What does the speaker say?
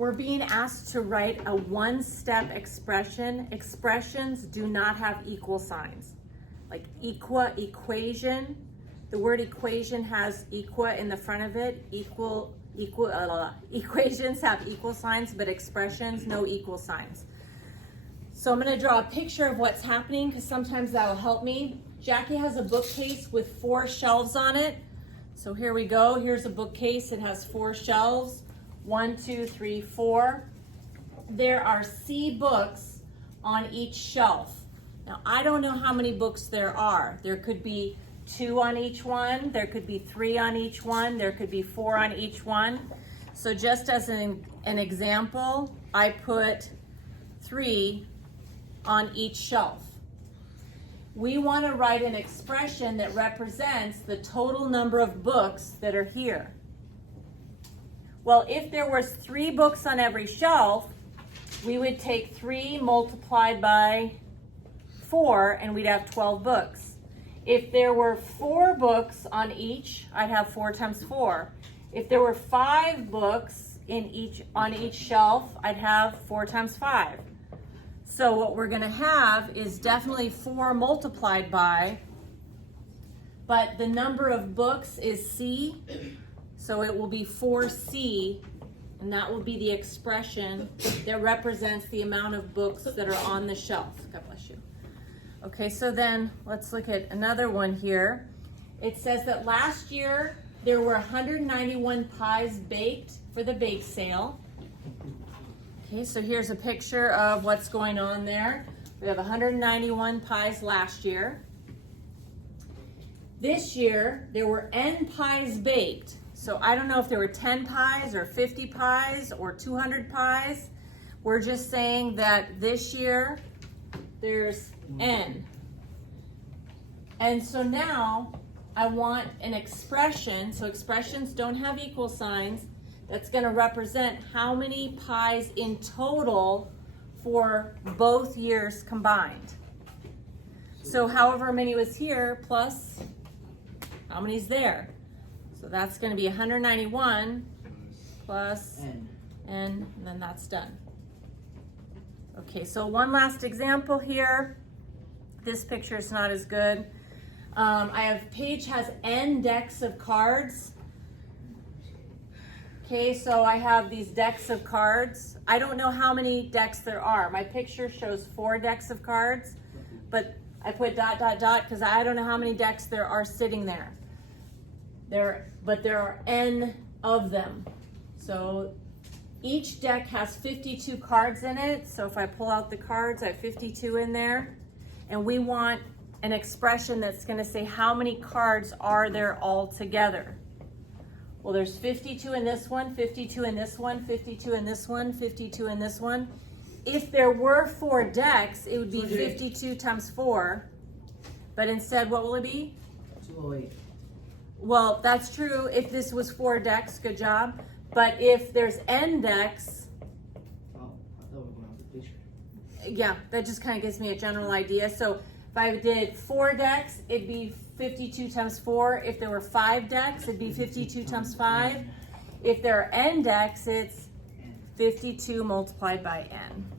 We're being asked to write a one-step expression. Expressions do not have equal signs. Like equation, the word equation has equa in the front of it. Equations have equal signs, but expressions, no equal signs. So I'm gonna draw a picture of what's happening because sometimes that'll help me. Jackie has a bookcase with 4 shelves on it. So here we go, here's a bookcase, it has 4 shelves. 1, 2, 3, 4. There are C books on each shelf. Now, I don't know how many books there are. There could be 2 on each one. There could be 3 on each one. There could be 4 on each one. So just as an example, I put 3 on each shelf. We want to write an expression that represents the total number of books that are here. Well, if there was 3 books on every shelf, we would take 3 multiplied by 4 and we'd have 12 books. If there were 4 books on each, I'd have 4 times 4. If there were 5 books on each shelf, I'd have 4 times 5. So what we're going to have is definitely 4 multiplied by, but the number of books is C. So it will be 4C, and that will be the expression that represents the amount of books that are on the shelf. God bless you. Okay, so then let's look at another one here. It says that last year there were 191 pies baked for the bake sale. Okay, so here's a picture of what's going on there. We have 191 pies last year. This year there were N pies baked. So I don't know if there were 10 pies or 50 pies or 200 pies. We're just saying that this year there's N. And so now I want an expression, so expressions don't have equal signs, that's going to represent how many pies in total for both years combined. So however many was here plus how many's there. So that's going to be 191 plus N, and then that's done. Okay, so one last example here. This picture is not as good. Paige has N decks of cards. Okay, so I have these decks of cards. I don't know how many decks there are. My picture shows 4 decks of cards, but I put ... because I don't know how many decks there are sitting there. But there are N of them. So each deck has 52 cards in it. So if I pull out the cards, I have 52 in there. And we want an expression that's going to say how many cards are there all together. Well, there's 52 in this one, 52 in this one, 52 in this one, 52 in this one. If there were 4 decks, it would be 52 times 4. But instead, what will it be? 208. Well, that's true if this was 4 decks, good job. But if there's N decks, Oh, I thought we were going off the picture. yeah, that just kind of gives me a general idea. So if I did 4 decks, it'd be 52 times 4. If there were 5 decks, it'd be 52 times 5. If there are N decks, it's 52 multiplied by N.